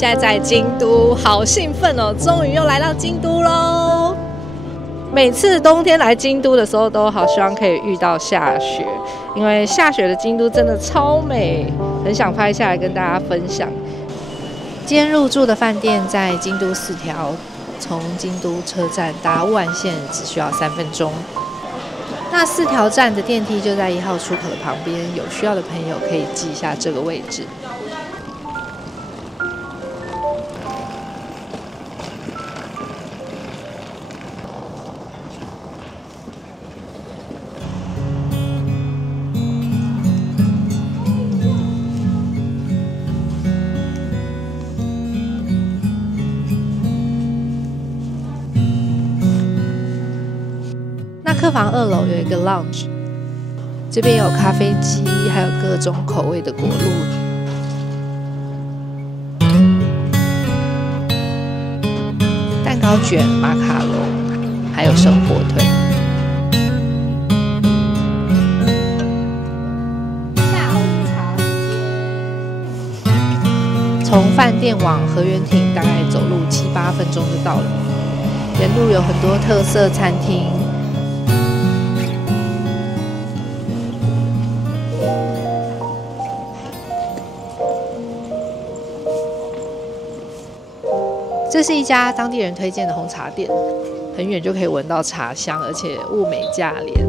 现在在京都，好兴奋哦！终于又来到京都喽。每次冬天来京都的时候，都好希望可以遇到下雪，因为下雪的京都真的超美，很想拍下来跟大家分享。今天入住的饭店在京都4条，从京都车站搭雾丸线只需要3分钟。那4条站的电梯就在1号出口的旁边，有需要的朋友可以记一下这个位置。客房2楼有一个 lounge， 这边有咖啡机，还有各种口味的果露，蛋糕卷、马卡龙，还有生火腿。下午茶时间，从饭店往河原町大概走路7、8分钟就到了。沿路有很多特色餐厅。这是一家当地人推荐的红茶店，很远就可以闻到茶香，而且物美价廉。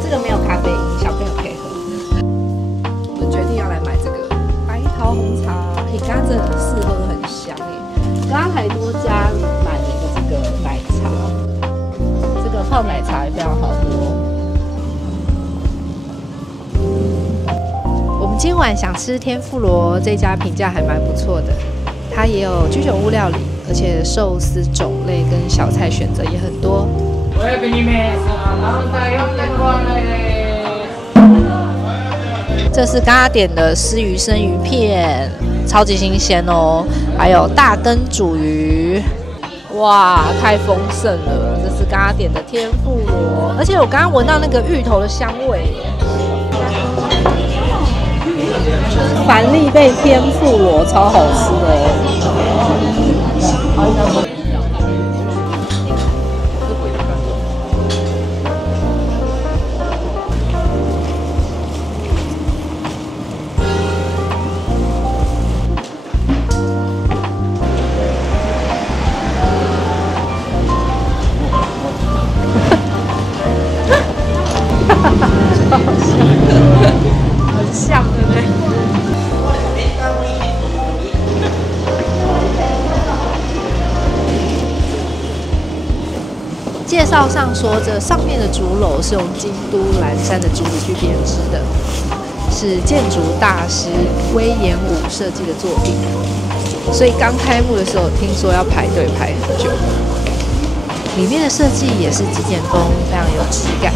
这个没有咖啡因，小朋友可以喝。我们决定要来买这个白桃红茶，刚刚真的很适合，很香耶。刚刚海多家买了一个这个奶茶，这个泡奶茶也非常好喝。今晚想吃天妇罗，这家评价还蛮不错的。它也有居酒屋料理，而且寿司种类跟小菜选择也很多。这是刚刚点的丝鱼生鱼片，超级新鲜哦。还有大根煮鱼，哇，太丰盛了！这是刚刚点的天妇罗，而且我刚刚闻到那个芋头的香味耶。凡立贝天妇罗超好吃的哦。很像对不对？介绍上说，这上面的竹篓是用京都岚山的竹子去编织的，是建筑大师隈研吾设计的作品。所以刚开幕的时候，听说要排队排很久。里面的设计也是极简风，非常有质感。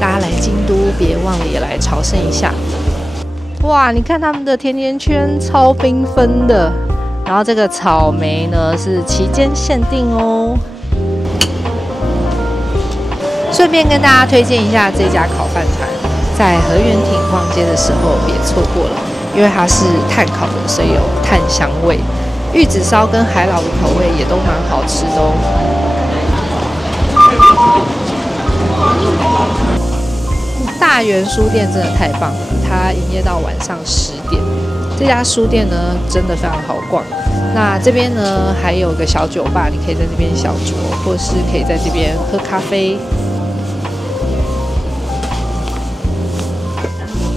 大家来京都，别忘了也来朝圣一下。哇，你看他们的甜甜圈超缤纷的，然后这个草莓呢是期间限定哦。顺便跟大家推荐一下这家烤饭团，在河原町逛街的时候别错过了，因为它是炭烤的，所以有炭香味。玉子烧跟海老的口味也都蛮好吃的哦。大原书店真的太棒了，它营业到晚上10点。这家书店呢真的非常好逛。那这边呢还有个小酒吧，你可以在这边小酌，或是可以在这边喝咖啡。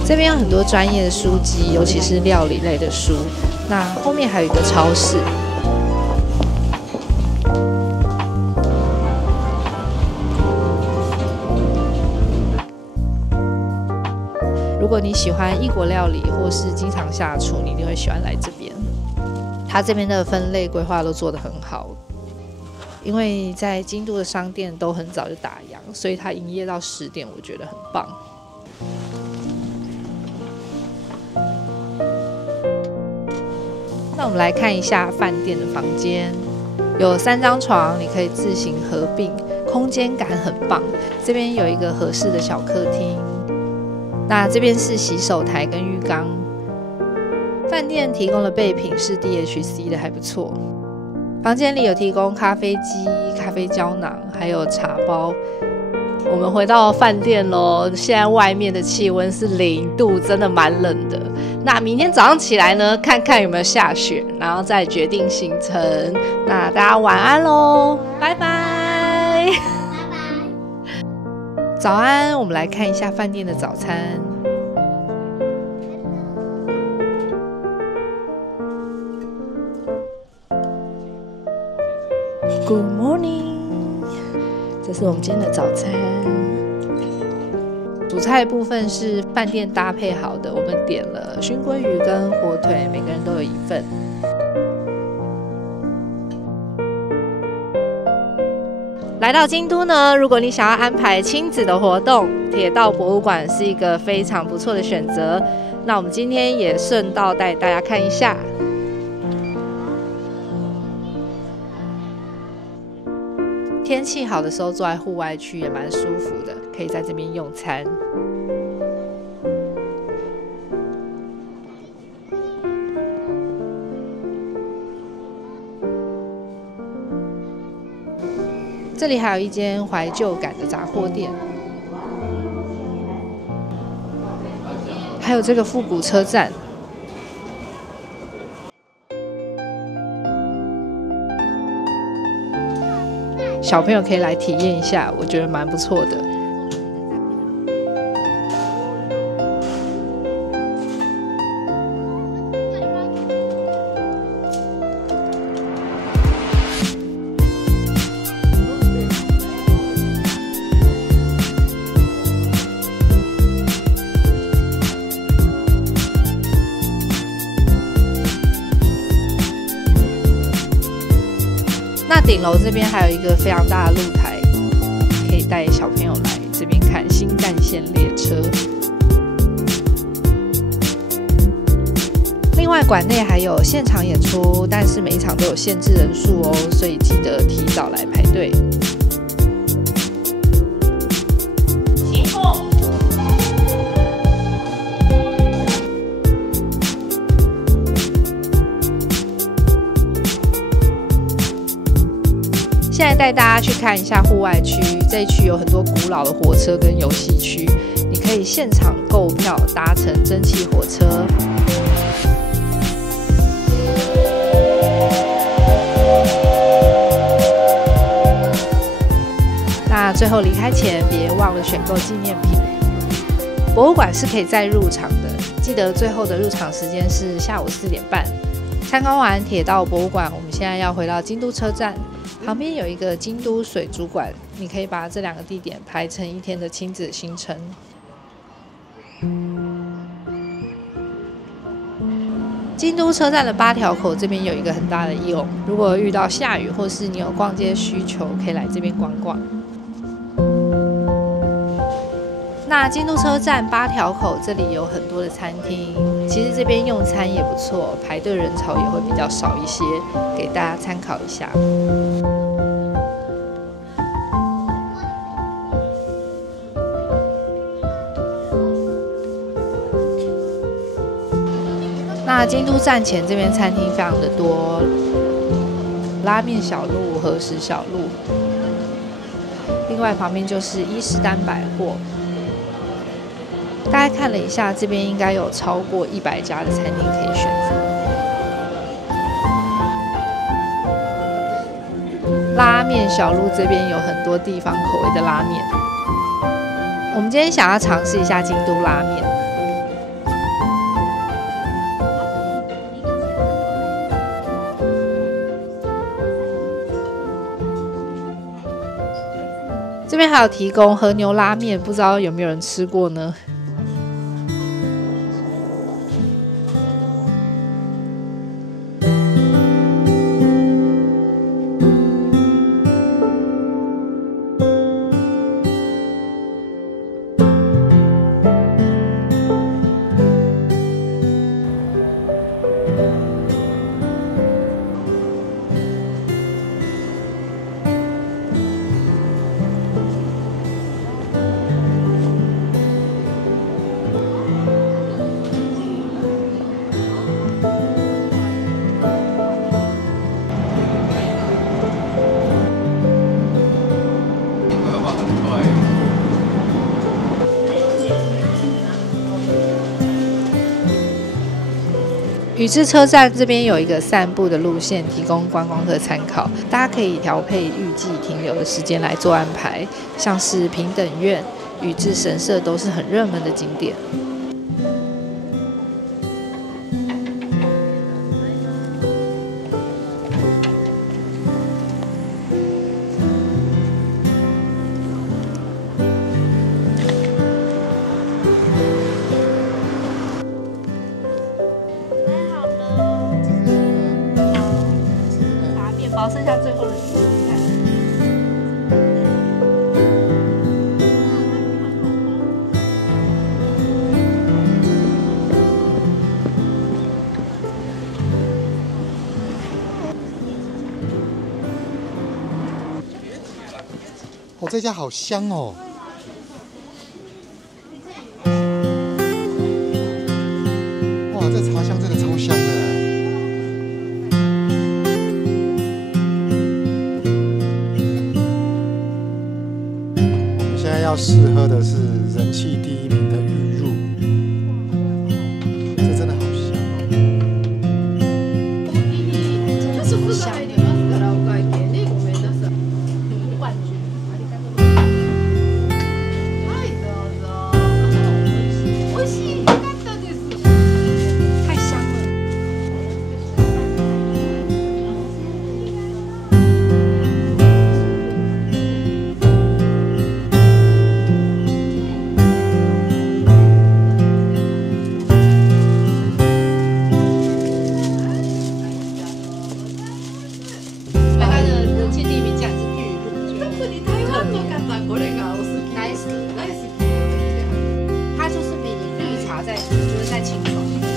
这边有很多专业的书籍，尤其是料理类的书。那后面还有一个超市。如果你喜欢异国料理，或是经常下厨，你一定会喜欢来这边。它这边的分类规划都做得很好，因为在京都的商店都很早就打烊，所以它营业到10点，我觉得很棒。那我们来看一下饭店的房间，有3张床，你可以自行合并，空间感很棒。这边有一个合适的小客厅，那这边是洗手台跟浴缸，饭店提供的备品是 DHC 的，还不错。房间里有提供咖啡机、咖啡胶囊，还有茶包。我们回到饭店咯，现在外面的气温是0度，真的蛮冷的。那明天早上起来呢，看看有没有下雪，然后再决定行程。那大家晚安咯，拜拜。早安，我们来看一下饭店的早餐。Good morning， 这是我们今天的早餐。主菜部分是饭店搭配好的，我们点了熏鲑鱼跟火腿，每个人都有1份。来到京都呢，如果你想要安排亲子的活动，铁道博物馆是一个非常不错的选择。那我们今天也顺道带大家看一下。天气好的时候，坐在户外区也蛮舒服的，可以在这边用餐。这里还有一间怀旧感的杂货店，还有这个复古车站。小朋友可以来体验一下，我觉得蛮不错的。那顶楼这边还有一个非常大的露台，可以带小朋友来这边看新干线列车。另外，馆内还有现场演出，但是每一场都有限制人数哦，所以记得提早来排队。现在带大家去看一下户外区，这一区有很多古老的火车跟游戏区，你可以现场购票搭乘蒸汽火车。那最后离开前，别忘了选购纪念品。博物馆是可以再入场的，记得最后的入场时间是下午4点半。参观完铁道博物馆，我们现在要回到京都车站。旁边有一个京都水族馆，你可以把这2个地点排成1天的亲子行程。京都车站的8条口这边有一个很大的义勇，如果遇到下雨或是你有逛街需求，可以来这边逛逛。那京都车站8条口这里有很多的餐厅，其实这边用餐也不错，排队人潮也会比较少一些，给大家参考一下。那京都站前这边餐厅非常的多，拉面小路、和食小路，另外旁边就是伊势丹百货。大概看了一下，这边应该有超过100家的餐厅可以选择。拉面小路这边有很多地方口味的拉面，我们今天想要尝试一下京都拉面。这边还有提供和牛拉面，不知道有没有人吃过呢？宇治车站这边有一个散步的路线，提供观光客参考。大家可以调配预计停留的时间来做安排，像是平等院、宇治神社都是很热门的景点。剩下最后的几个看。哦，这家好香哦！哇，这茶香真的超香的。要试喝的是人气第1名的玉露，这真的好香哦！就是不香的。太香了。它就是比绿茶再清爽一点。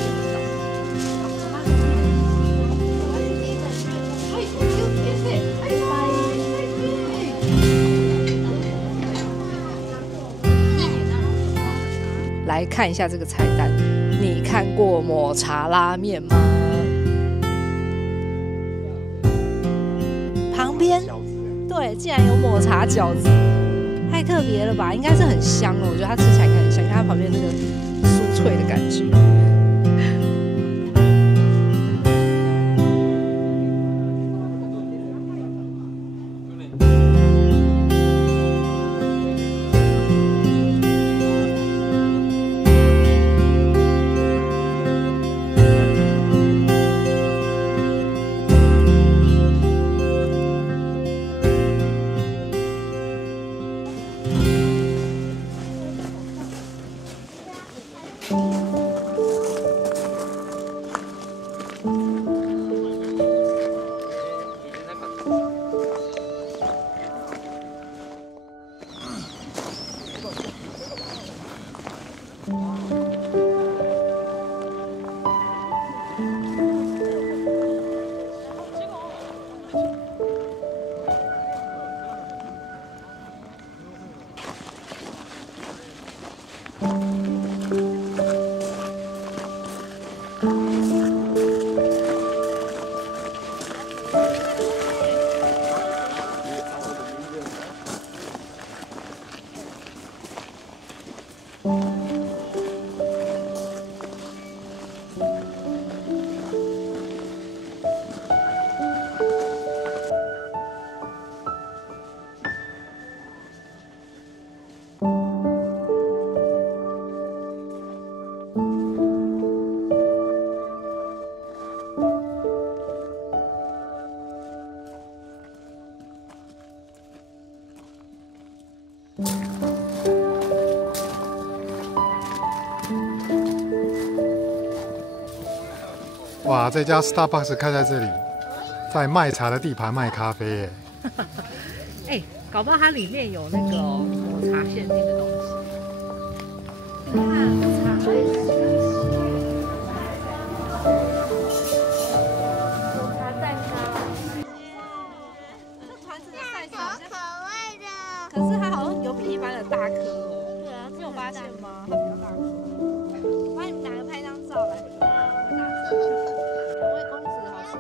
来看一下这个菜单，你看过抹茶拉面吗？旁边对，竟然有抹茶饺子。太特别了吧，应该是很香哦。我觉得它吃起来应该很香，看它旁边那个酥脆的感觉。哇，这家 Starbucks 开在这里，在卖茶的地盘卖咖啡耶。哎，搞不好它里面有那个抹茶限定的东西。你看，抹茶味。抹茶蛋糕。这团子的 size 好可爱的。可是它好像有比一般的大颗哦。对啊，你有发现吗？它比较大颗。我帮你们两个拍张照来。两位公子好适合。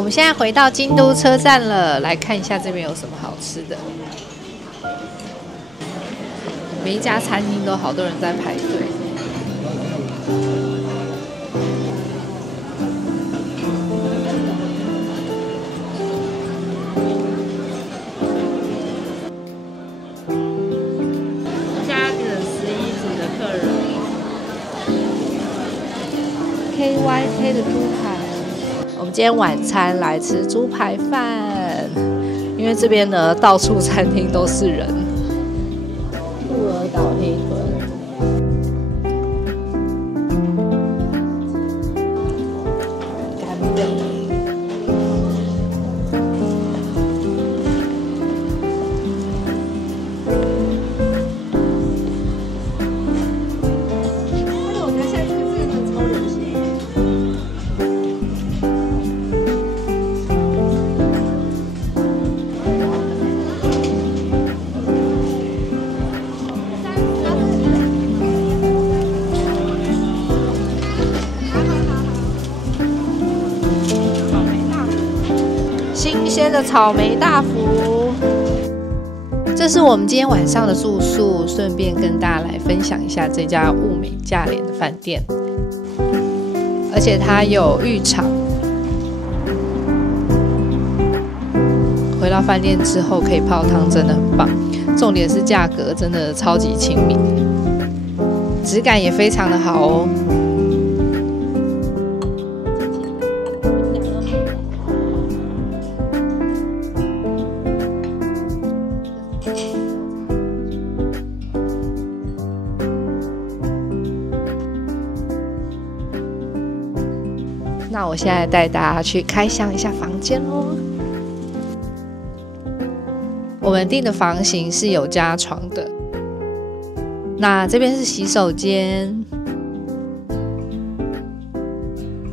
我们现在回到京都车站了，来看一下这边有什么好吃的。每一家餐厅都好多人在排队。加个11组的客人。KYK 的猪排。我们今天晚餐来吃猪排饭，因为这边呢到处餐厅都是人。鹿儿岛黑豚，干贝，我觉得现在这个真的超流行。新鲜的草莓大福，这是我们今天晚上的住宿，顺便跟大家来分享一下这家物美价廉的饭店，而且它有浴场。回到饭店之后可以泡汤，真的很棒。重点是价格真的超级亲民，质感也非常的好哦。那我现在带大家去开箱一下房间咯。我们订的房型是有加床的。那这边是洗手间，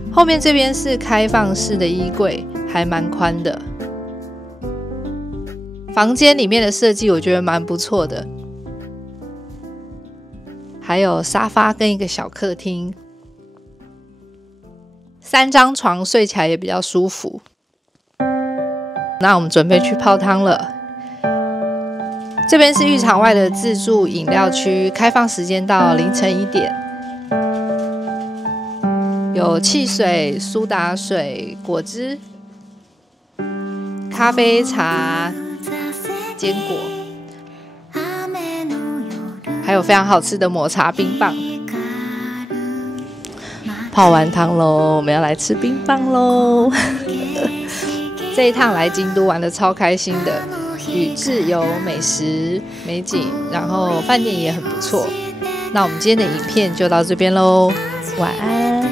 后面这边是开放式的衣柜，还蛮宽的。房间里面的设计我觉得蛮不错的，还有沙发跟一个小客厅。3张床睡起来也比较舒服。那我们准备去泡汤了。这边是浴场外的自助饮料区，开放时间到凌晨1点。有汽水、苏打水、果汁、咖啡、茶、坚果，还有非常好吃的抹茶冰棒。泡完汤喽，我们要来吃冰棒喽！这一趟来京都玩的超开心的，宇治有美食美景，然后饭店也很不错。那我们今天的影片就到这边喽，晚安。